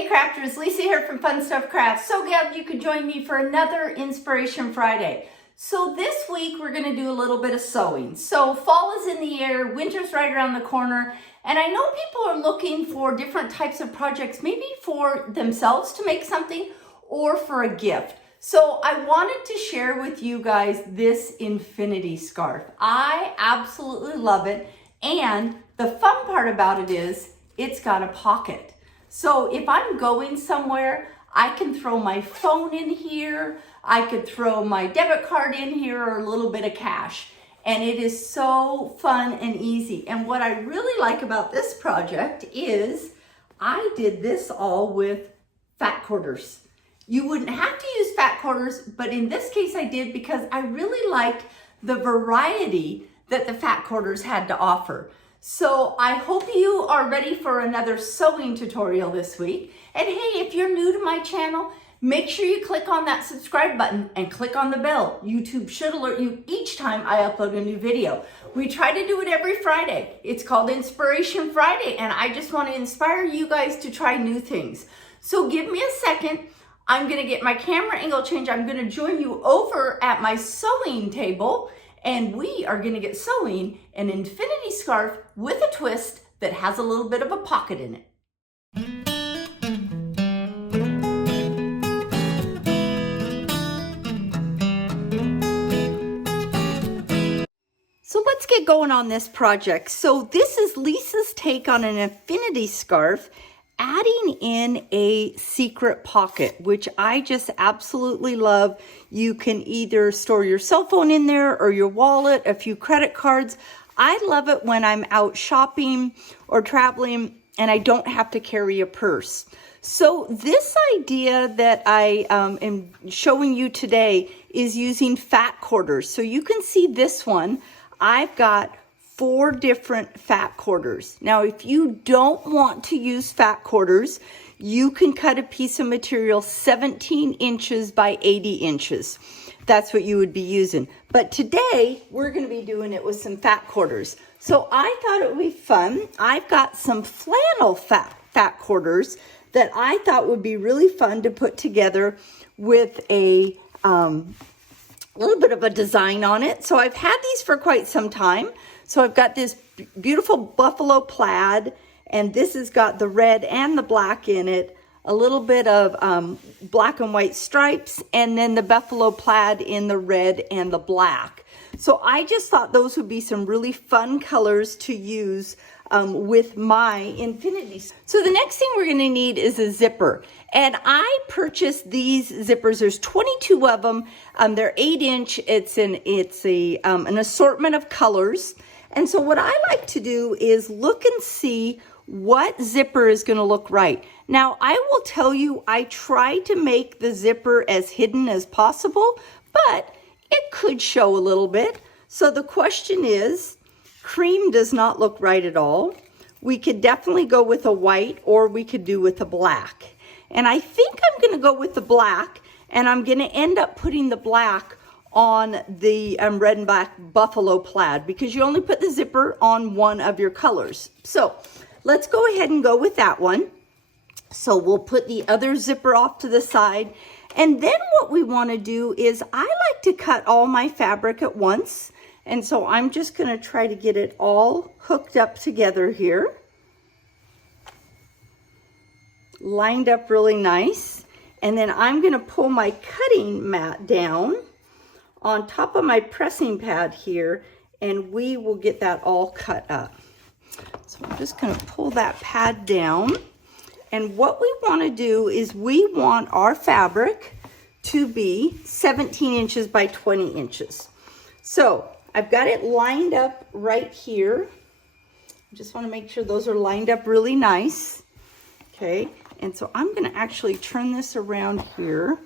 Hey crafters, Lisa here from Fun Stuff Crafts. So glad you could join me for another Inspiration Friday. So this week we're going to do a little bit of sewing. So fall is in the air, winter's right around the corner, and I know people are looking for different types of projects, maybe for themselves to make something or for a gift. So I wanted to share with you guys this infinity scarf. I absolutely love it, and the fun part about it is it's got a pocket. So if I'm going somewhere, I can throw my phone in here, I could throw my debit card in here or a little bit of cash. And it is so fun and easy. And what I really like about this project is I did this all with fat quarters. You wouldn't have to use fat quarters, but in this case I did because I really liked the variety that the fat quarters had to offer. So I hope you are ready for another sewing tutorial this week. And hey, if you're new to my channel, make sure you click on that subscribe button and click on the bell. YouTube should alert you each time I upload a new video. We try to do it every Friday. It's called Inspiration Friday, and I just want to inspire you guys to try new things. So give me a second. I'm going to get my camera angle changed. I'm going to join you over at my sewing table, and we are going to get sewing an infinity scarf with a twist that has a little bit of a pocket in it. So let's get going on this project. So this is Lisa's take on an infinity scarf, adding in a secret pocket, which I just absolutely love. You can either store your cell phone in there or your wallet, a few credit cards. I love it when I'm out shopping or traveling and I don't have to carry a purse. So this idea that I am showing you today is using fat quarters. So you can see this one. I've got 4 different fat quarters. Now, if you don't want to use fat quarters, you can cut a piece of material 17 inches by 80 inches. That's what you would be using. But today, we're going to be doing it with some fat quarters. So I thought it would be fun. I've got some flannel fat quarters that I thought would be really fun to put together with a little bit of a design on it. So I've had these for quite some time. So I've got this beautiful buffalo plaid, and this has got the red and the black in it, a little bit of black and white stripes, and then the buffalo plaid in the red and the black. So I just thought those would be some really fun colors to use with my infinity. So the next thing we're going to need is a zipper. And I purchased these zippers. There's 22 of them. They're 8-inch. It's an assortment of colors. And so what I like to do is look and see what zipper is going to look right. Now, I will tell you, I try to make the zipper as hidden as possible, but it could show a little bit. So the question is, cream does not look right at all. We could definitely go with a white, or we could do with a black. And I think I'm going to go with the black, and I'm going to end up putting the black on the red and black buffalo plaid, because you only put the zipper on one of your colors. So let's go ahead and go with that one. So we'll put the other zipper off to the side. And then what we want to do is, I like to cut all my fabric at once. And so I'm just going to try to get it all hooked up together here. Lined up really nice. And then I'm going to pull my cutting mat down on top of my pressing pad here, and we will get that all cut up. So I'm just going to pull that pad down. And what we want to do is, we want our fabric to be 17 inches by 20 inches. So I've got it lined up right here. I just want to make sure those are lined up really nice. Okay, and so I'm going to actually turn this around here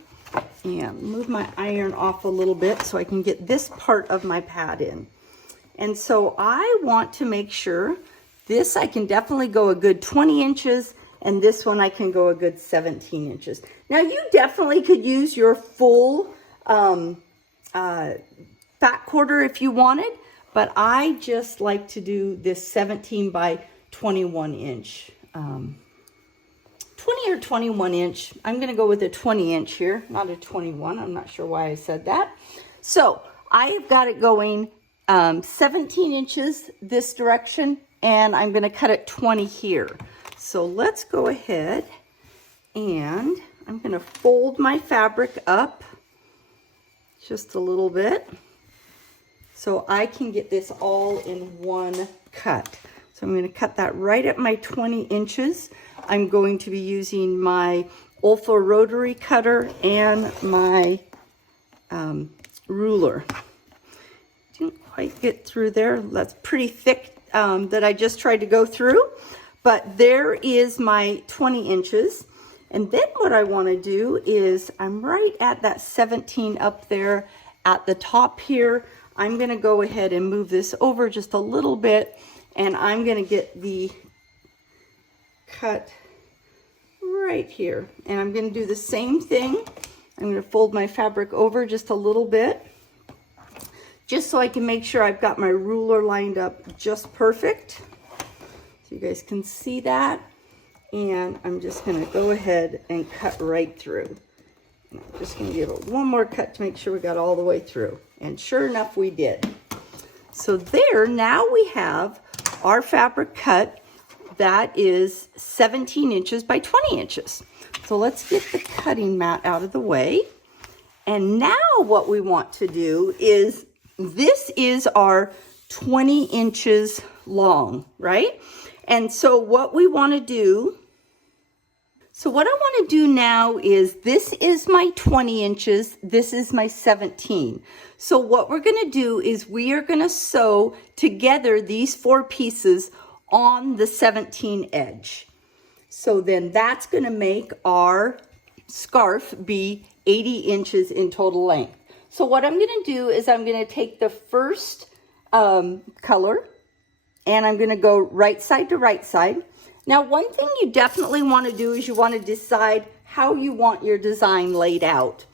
and move my iron off a little bit so I can get this part of my pad in. And so I want to make sure this, I can definitely go a good 20 inches, and this one I can go a good 17 inches. Now you definitely could use your full fat quarter if you wanted, but I just like to do this 17 by 21 inch 20 or 21 inch. I'm going to go with a 20 inch here, not a 21. I'm not sure why I said that. So I've got it going 17 inches this direction, and I'm going to cut it 20 here. So let's go ahead and I'm going to fold my fabric up just a little bit so I can get this all in one cut. So I'm going to cut that right at my 20 inches. I'm going to be using my Olfa rotary cutter and my ruler. Didn't quite get through there. That's pretty thick that I just tried to go through. But there is my 20 inches. And then what I want to do is I'm right at that 17 up there at the top here. I'm going to go ahead and move this over just a little bit, and I'm going to get the cut right here. And I'm going to do the same thing. I'm going to fold my fabric over just a little bit, just so I can make sure I've got my ruler lined up just perfect. So you guys can see that. And I'm just going to go ahead and cut right through. And I'm just going to give it one more cut to make sure we got all the way through. And sure enough, we did. So there, now we have our fabric cut that is 17 inches by 20 inches. So let's get the cutting mat out of the way. And now what we want to do is, this is our 20 inches long, right? And so what we want to do, what I want to do now is, this is my 20 inches, this is my 17. So what we're going to do is we are going to sew together these 4 pieces on the 17 edge. So then that's going to make our scarf be 80 inches in total length. So what I'm going to do is I'm going to take the first color, and I'm going to go right side to right side. Now, one thing you definitely want to do is you want to decide how you want your design laid out,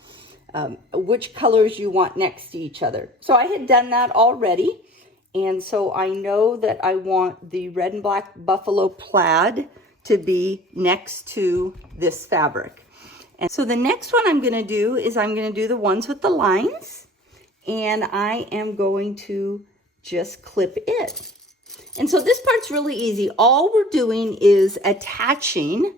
which colors you want next to each other. So I had done that already, and so I know that I want the red and black buffalo plaid to be next to this fabric. And so the next one I'm going to do is I'm going to do the ones with the lines, and I am going to just clip it. And so this part's really easy. All we're doing is attaching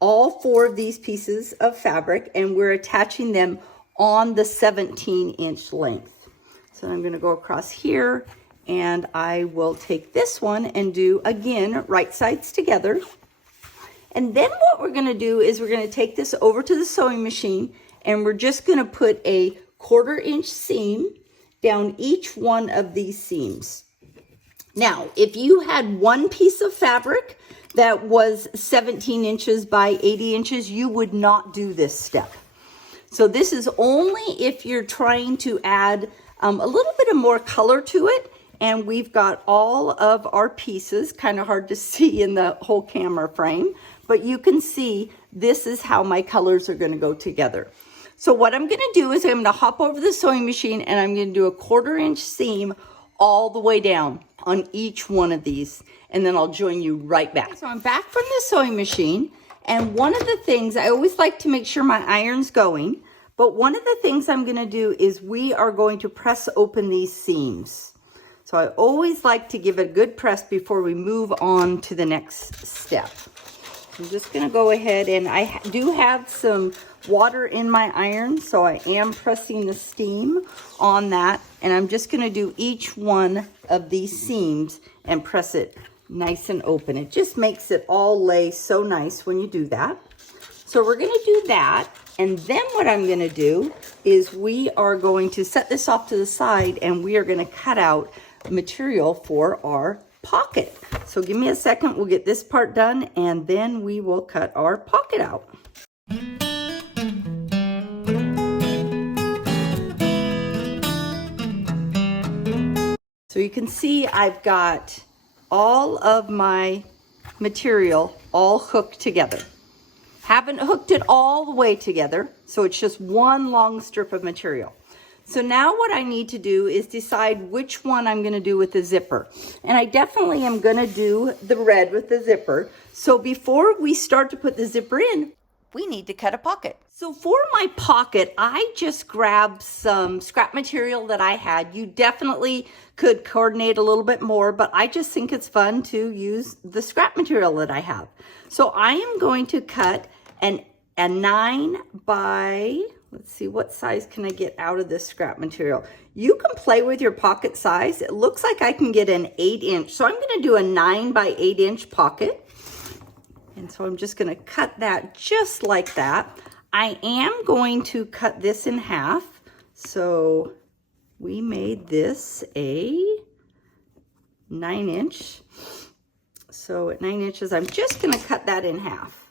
all 4 of these pieces of fabric, and we're attaching them on the 17-inch length. So I'm going to go across here, and I will take this one and do, again, right sides together. And then what we're going to do is we're going to take this over to the sewing machine, and we're just going to put a 1/4 inch seam down each one of these seams. Now, if you had one piece of fabric that was 17 inches by 80 inches, you would not do this step. So this is only if you're trying to add a little bit of more color to it. And we've got all of our pieces, kind of hard to see in the whole camera frame, but you can see this is how my colors are going to go together. So what I'm going to do is I'm going to hop over the sewing machine, and I'm going to do a 1/4 inch seam all the way down on each one of these, and then I'll join you right back. So I'm back from the sewing machine, and one of the things, I always like to make sure my iron's going, but one of the things I'm going to do is we are going to press open these seams. So I always like to give it a good press before we move on to the next step. I'm just going to go ahead, and I do have some water in my iron, so I am pressing the steam on that, and I'm just going to do each one of these seams and press it nice and open. It just makes it all lay so nice when you do that. So we're going to do that, and then what I'm going to do is we are going to set this off to the side, and we are going to cut out material for our pocket. So give me a second, we'll get this part done, and then we will cut our pocket out. So you can see I've got all of my material all hooked together. Haven't hooked it all the way together, so it's just one long strip of material. So now what I need to do is decide which one I'm going to do with the zipper. And I definitely am going to do the red with the zipper. So before we start to put the zipper in, we need to cut a pocket. So for my pocket, I just grabbed some scrap material that I had. You definitely could coordinate a little bit more, but I just think it's fun to use the scrap material that I have. So I am going to cut a 9 by, let's see, what size can I get out of this scrap material? You can play with your pocket size. It looks like I can get an 8-inch. So I'm going to do a 9 by 8-inch pocket. And so I'm just going to cut that just like that. I am going to cut this in half. So we made this a 9-inch. So at 9 inches, I'm just going to cut that in half.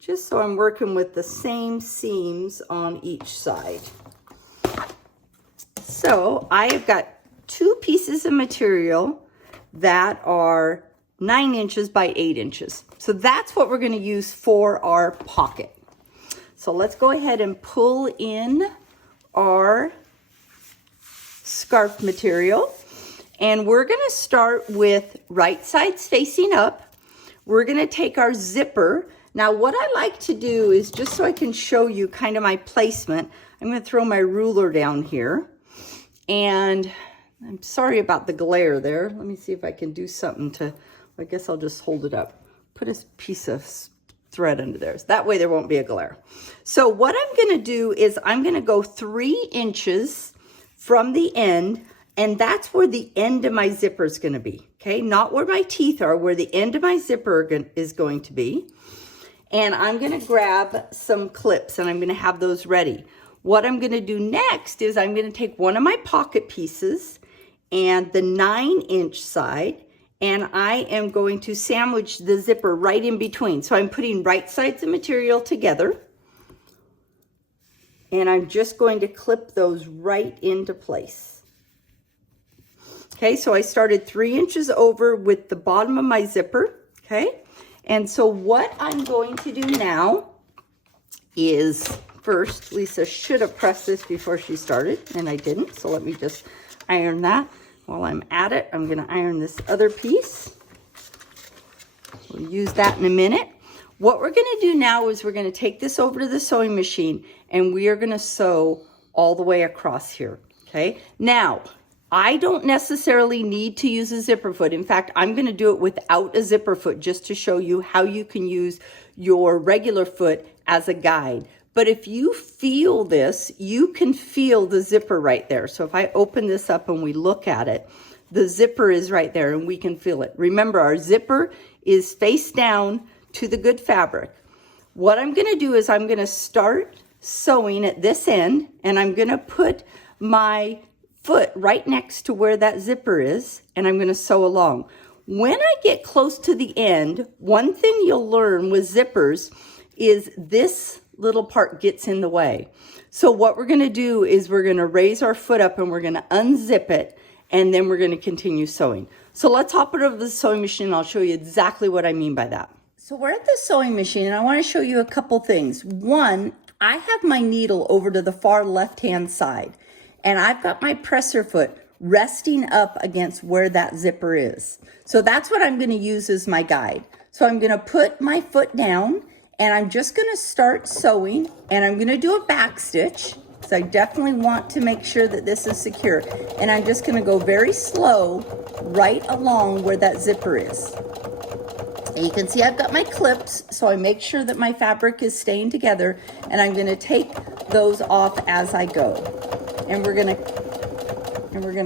Just so I'm working with the same seams on each side. So I have got 2 pieces of material that are 9 inches by 8 inches. So that's what we're going to use for our pocket. So let's go ahead and pull in our scarf material. And we're going to start with right sides facing up. We're going to take our zipper. Now what I like to do is, just so I can show you kind of my placement, I'm going to throw my ruler down here. And I'm sorry about the glare there. Let me see if I can do something to, I guess I'll just hold it up. Put a piece of thread under there. So that way there won't be a glare. So what I'm going to do is I'm going to go 3 inches from the end, and that's where the end of my zipper is going to be. Okay, not where my teeth are, where the end of my zipper is going to be. And I'm going to grab some clips and I'm going to have those ready. What I'm going to do next is I'm going to take one of my pocket pieces and the 9-inch side, and I am going to sandwich the zipper right in between. So I'm putting right sides of material together, and I'm just going to clip those right into place. Okay, so I started 3 inches over with the bottom of my zipper, okay? And so what I'm going to do now is, first, Lisa should have pressed this before she started, and I didn't, so let me just iron that. While I'm at it, I'm going to iron this other piece. We'll use that in a minute. What we're going to do now is we're going to take this over to the sewing machine, and we are going to sew all the way across here, okay? Now, I don't necessarily need to use a zipper foot. In fact, I'm going to do it without a zipper foot just to show you how you can use your regular foot as a guide. But if you feel this, you can feel the zipper right there. So if I open this up and we look at it, the zipper is right there and we can feel it. Remember, our zipper is face down to the good fabric. What I'm going to do is I'm going to start sewing at this end, and I'm going to put my foot right next to where that zipper is, and I'm going to sew along. When I get close to the end, one thing you'll learn with zippers is this little part gets in the way. So what we're going to do is we're going to raise our foot up and we're going to unzip it, and then we're going to continue sewing. So let's hop over to the sewing machine and I'll show you exactly what I mean by that. So we're at the sewing machine and I want to show you a couple things. One, I have my needle over to the far left-hand side, and I've got my presser foot resting up against where that zipper is. So that's what I'm going to use as my guide. So I'm going to put my foot down, and I'm just going to start sewing, and I'm going to do a back stitch because I definitely want to make sure that this is secure. And I'm just going to go very slow right along where that zipper is. And you can see I've got my clips, so I make sure that my fabric is staying together, and I'm going to take those off as I go. And we're going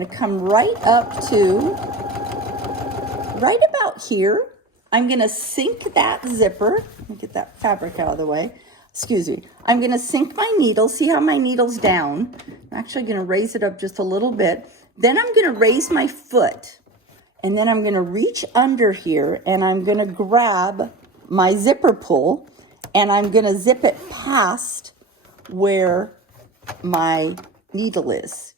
to come right up to right about here. I'm going to sink that zipper. Let me get that fabric out of the way. Excuse me. I'm going to sink my needle. See how my needle's down? I'm actually going to raise it up just a little bit. Then I'm going to raise my foot. And then I'm going to reach under here, and I'm going to grab my zipper pull, and I'm going to zip it past where my needle is,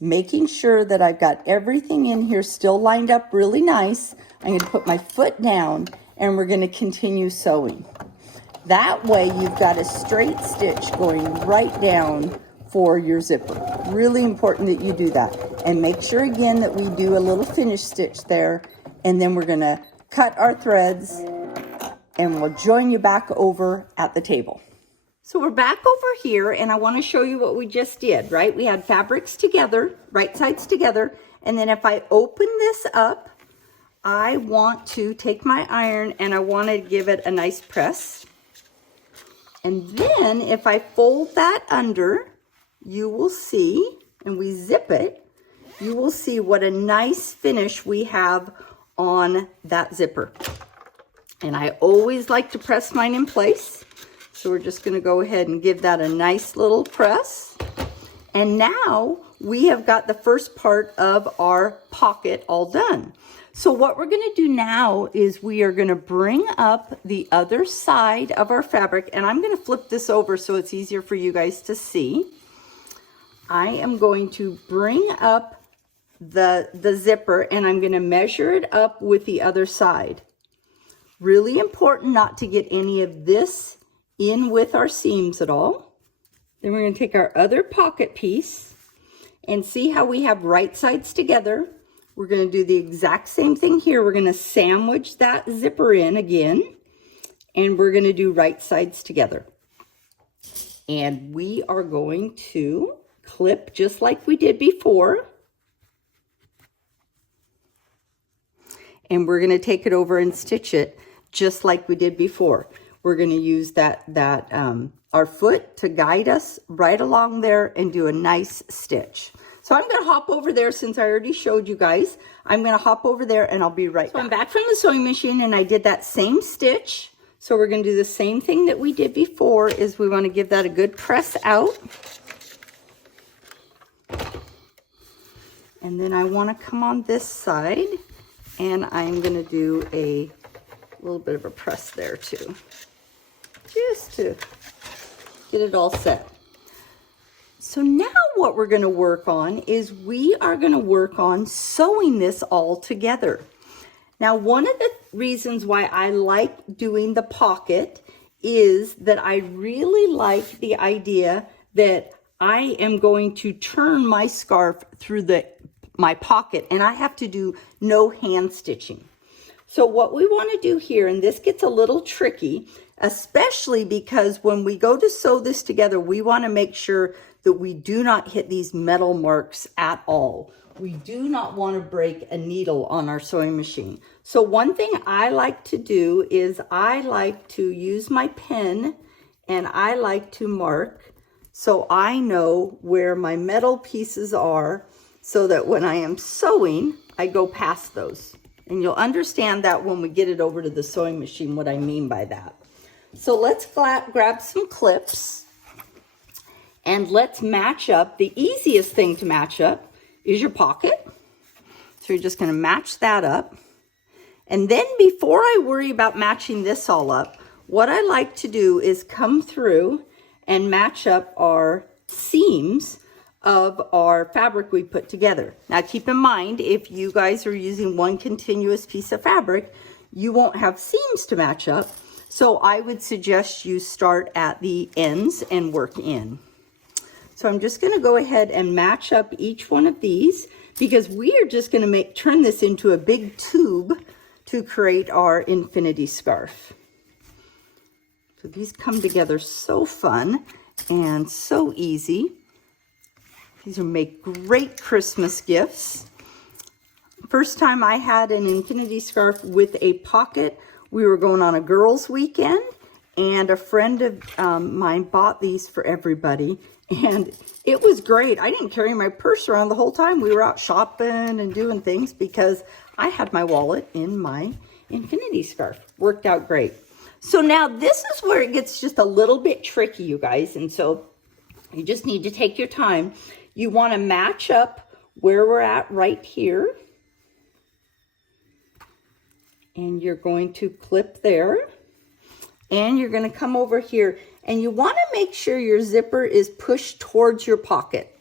making sure that I've got everything in here still lined up really nice. I'm going to put my foot down, and we're going to continue sewing. That way you've got a straight stitch going right down for your zipper. Really important that you do that. And make sure again that we do a little finish stitch there, and then we're gonna cut our threads and we'll join you back over at the table. So we're back over here, and I want to show you what we just did, right? We had fabrics together, right sides together, and then if I open this up, I want to take my iron and I want to give it a nice press. And then if I fold that under, you will see, and we zip it, you will see what a nice finish we have on that zipper. And I always like to press mine in place. So we're just going to go ahead and give that a nice little press. And now we have got the first part of our pocket all done. So what we're going to do now is we are going to bring up the other side of our fabric, and I'm going to flip this over so it's easier for you guys to see. I am going to bring up the zipper, and I'm going to measure it up with the other side. Really important not to get any of this in with our seams at all. Then we're going to take our other pocket piece and see how we have right sides together. We're going to do the exact same thing here. We're going to sandwich that zipper in again, and we're going to do right sides together. And we are going to clip just like we did before. And we're going to take it over and stitch it just like we did before. We're going to use our foot to guide us right along there and do a nice stitch. So I'm going to hop over there since I already showed you guys. I'm going to hop over there and I'll be right back. I'm back from the sewing machine and I did that same stitch. So we're going to do the same thing that we did before, is we want to give that a good press out. And then I want to come on this side and I'm going to do a little bit of a press there too, just to get it all set. So now what we're going to work on is we are going to work on sewing this all together. Now, one of the reasons why I like doing the pocket is that I really like the idea that I am going to turn my scarf through my pocket, and I have to do no hand stitching. So what we want to do here, and this gets a little tricky, especially because when we go to sew this together, we want to make sure that we do not hit these metal marks at all. We do not want to break a needle on our sewing machine. So one thing I like to do is I like to use my pen and I like to mark so I know where my metal pieces are, so that when I am sewing, I go past those. And you'll understand that when we get it over to the sewing machine, what I mean by that. So let's grab some clips and let's match up. The easiest thing to match up is your pocket. So you're just going to match that up. And then before I worry about matching this all up, what I like to do is come through and match up our seams of our fabric we put together. Now keep in mind, if you guys are using one continuous piece of fabric, you won't have seams to match up. So I would suggest you start at the ends and work in. So I'm just going to go ahead and match up each one of these, because we are just going to turn this into a big tube to create our infinity scarf. So these come together so fun and so easy. These will make great Christmas gifts. First time I had an infinity scarf with a pocket, we were going on a girls' weekend, and a friend of mine bought these for everybody, and it was great. I didn't carry my purse around the whole time. We were out shopping and doing things because I had my wallet in my infinity scarf. Worked out great. So now this is where it gets just a little bit tricky, you guys, and so you just need to take your time. You want to match up where we're at right here. And you're going to clip there. And you're going to come over here. And you want to make sure your zipper is pushed towards your pocket.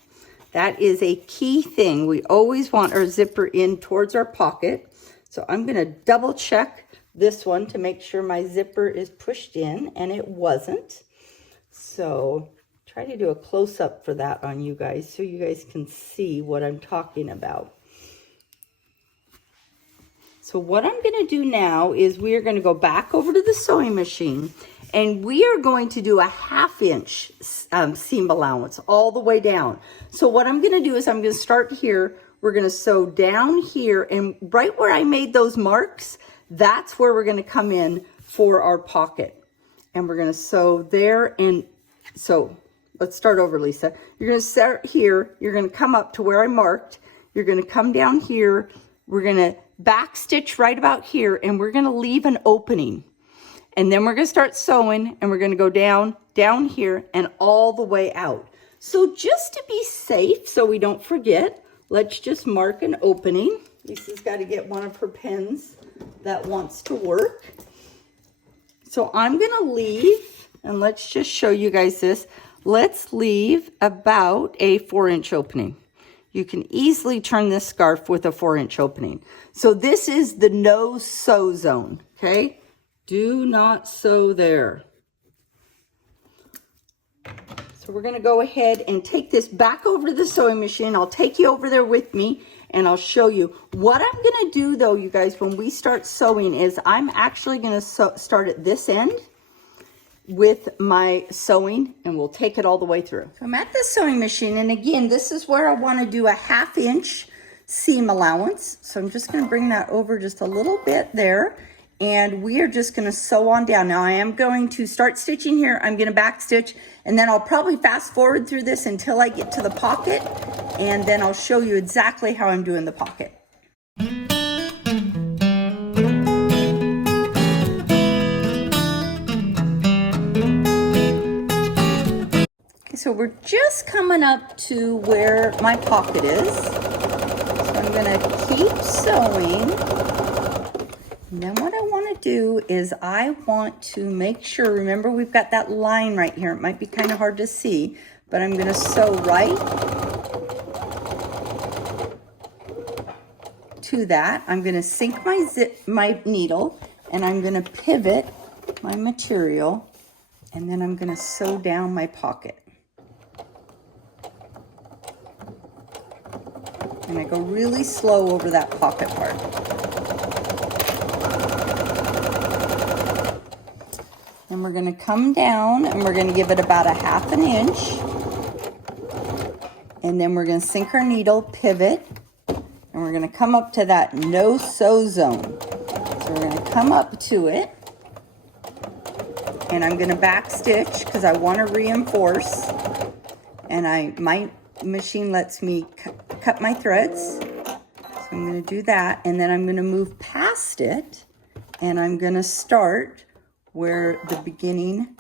That is a key thing. We always want our zipper in towards our pocket. So I'm going to double check this one to make sure my zipper is pushed in, and it wasn't. So try to do a close-up for that on you guys so you guys can see what I'm talking about. So what I'm going to do now is we are going to go back over to the sewing machine, and we are going to do a 1/2 inch seam allowance all the way down. So what I'm going to do is I'm going to start here. We're going to sew down here, and right where I made those marks, that's where we're going to come in for our pocket. And we're going to sew there. And so let's start over, Lisa. You're going to start here. You're going to come up to where I marked. You're going to come down here. We're going to back stitch right about here, and we're going to leave an opening. And then we're going to start sewing, and we're going to go down here and all the way out. So just to be safe, so we don't forget, let's just mark an opening. Lisa's got to get one of her pens that wants to work. So I'm going to leave, and let's just show you guys this. Let's leave about a 4-inch opening. You can easily turn this scarf with a 4-inch opening. So this is the no sew zone, okay? Do not sew there. So we're gonna go ahead and take this back over to the sewing machine. I'll take you over there with me and I'll show you. What I'm gonna do though, you guys, when we start sewing is I'm actually gonna start at this end with my sewing, and we'll take it all the way through. So I'm at the sewing machine, and again, this is where I want to do a 1/2 inch seam allowance. So I'm just going to bring that over just a little bit there, and we are just going to sew on down. Now I am going to start stitching here. I'm going to back stitch, and then I'll probably fast forward through this until I get to the pocket, and then I'll show you exactly how I'm doing the pocket. So we're just coming up to where my pocket is. So I'm gonna keep sewing. And then what I wanna do is I want to make sure, remember we've got that line right here. It might be kind of hard to see, but I'm gonna sew right to that. I'm gonna sink my needle, and I'm gonna pivot my material, and then I'm gonna sew down my pocket. And I go really slow over that pocket part. And we're gonna come down, and we're gonna give it about a 1/2 inch. And then we're gonna sink our needle, pivot, and we're gonna come up to that no sew zone. So we're gonna come up to it, and I'm gonna back stitch because I wanna reinforce. And my machine lets me cut my threads. So I'm going to do that, and then I'm going to move past it, and I'm going to start where the beginning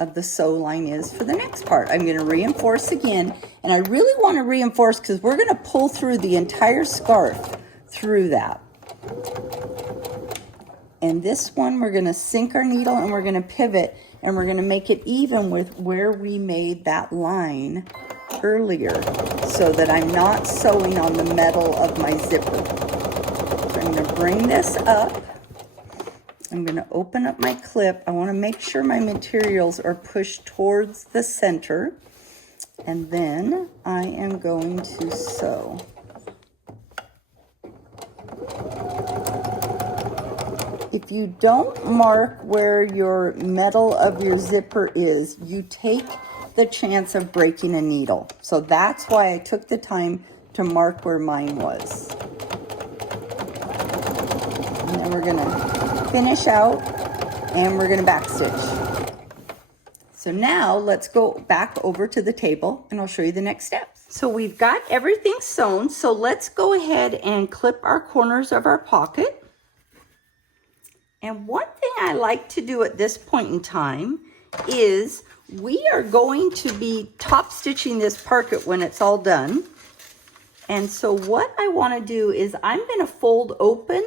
of the sew line is for the next part. I'm going to reinforce again, and I really want to reinforce because we're going to pull through the entire scarf through that. And this one, we're going to sink our needle, and we're going to pivot, and we're going to make it even with where we made that line earlier, so that I'm not sewing on the metal of my zipper. So I'm going to bring this up. I'm going to open up my clip. I want to make sure my materials are pushed towards the center, and then I am going to sew. If you don't mark where your metal of your zipper is, you take the chance of breaking a needle. So that's why I took the time to mark where mine was. And then we're gonna finish out, and we're gonna backstitch. So now let's go back over to the table, and I'll show you the next steps. So we've got everything sewn, so let's go ahead and clip our corners of our pocket. And one thing I like to do at this point in time is we are going to be top stitching this pocket when it's all done. And so what I want to do is I'm going to fold open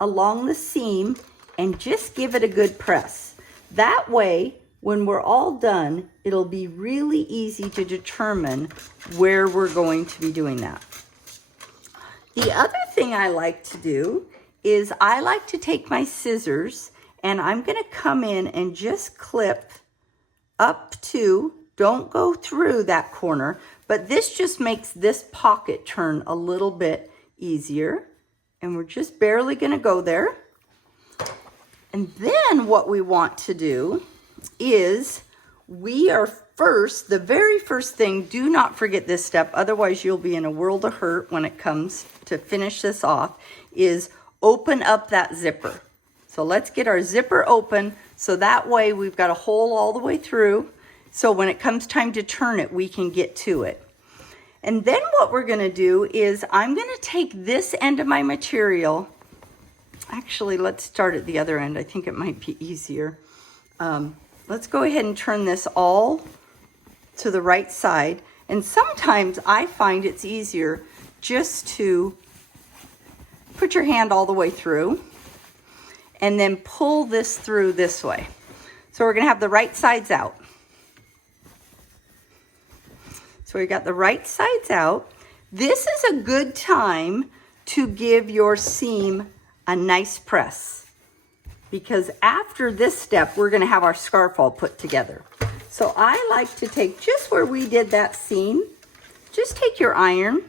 along the seam and just give it a good press. That way, when we're all done, it'll be really easy to determine where we're going to be doing that. The other thing I like to do is I like to take my scissors and I'm going to come in and just clip up to, don't go through that corner, but this just makes this pocket turn a little bit easier. And we're just barely going to go there. And then what we want to do is we are first, the very first thing, do not forget this step, otherwise you'll be in a world of hurt when it comes to finish this off, is open up that zipper. So let's get our zipper open so that way we've got a hole all the way through. So when it comes time to turn it, we can get to it. And then what we're going to do is I'm going to take this end of my material. Actually, let's start at the other end. I think it might be easier. Let's go ahead and turn this all to the right side. And sometimes I find it's easier just to put your hand all the way through and then pull this through this way. So we're going to have the right sides out. So we got the right sides out. This is a good time to give your seam a nice press, because after this step, we're going to have our scarf all put together. So I like to take just where we did that seam, just take your iron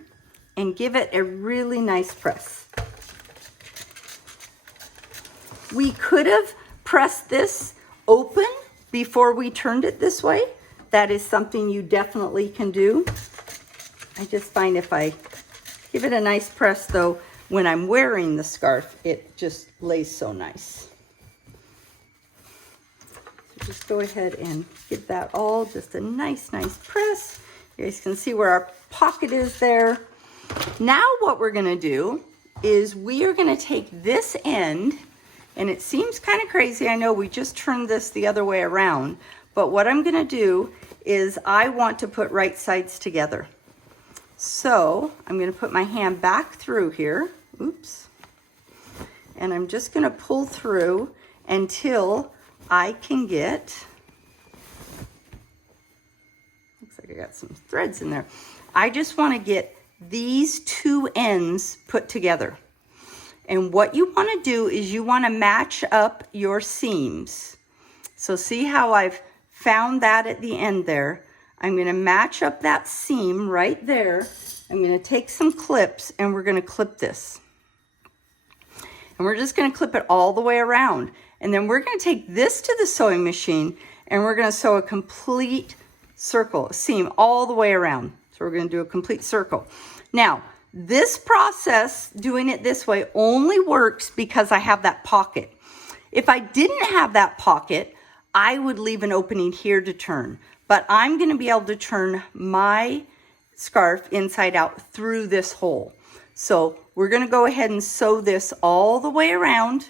and give it a really nice press. We could have pressed this open before we turned it this way. That is something you definitely can do. I just find if I give it a nice press though, when I'm wearing the scarf, it just lays so nice. So just go ahead and give that all just a nice press. You guys can see where our pocket is there. Now what we're gonna do is we are gonna take this end, and it seems kind of crazy, I know we just turned this the other way around, but what I'm gonna do is I want to put right sides together. So I'm gonna put my hand back through here, oops, and I'm just gonna pull through until I can get, looks like I got some threads in there. I just wanna get these two ends put together. And what you wanna do is you wanna match up your seams. So see how I've found that at the end there. I'm going to match up that seam right there. I'm going to take some clips and we're going to clip this. And we're just going to clip it all the way around. And then we're going to take this to the sewing machine and we're going to sew a complete circle, a seam all the way around. So we're going to do a complete circle. Now, this process, doing it this way, only works because I have that pocket. If I didn't have that pocket, I would leave an opening here to turn, but I'm going to be able to turn my scarf inside out through this hole. So we're going to go ahead and sew this all the way around,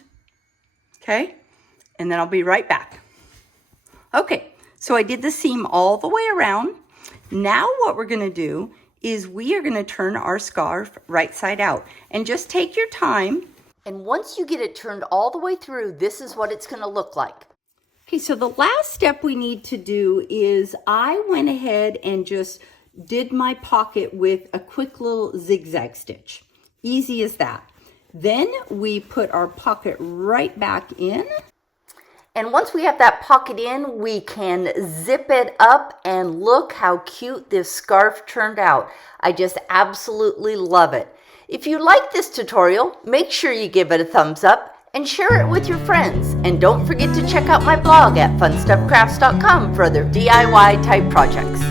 okay? And then I'll be right back. Okay, so I did the seam all the way around. Now what we're going to do is we are going to turn our scarf right side out, and just take your time. And once you get it turned all the way through, this is what it's going to look like. Okay, so the last step we need to do is I went ahead and just did my pocket with a quick little zigzag stitch. Easy as that. Then we put our pocket right back in. And once we have that pocket in, we can zip it up, and look how cute this scarf turned out. I just absolutely love it. If you like this tutorial, make sure you give it a thumbs up and share it with your friends. And don't forget to check out my blog at funstuffcrafts.com for other DIY type projects.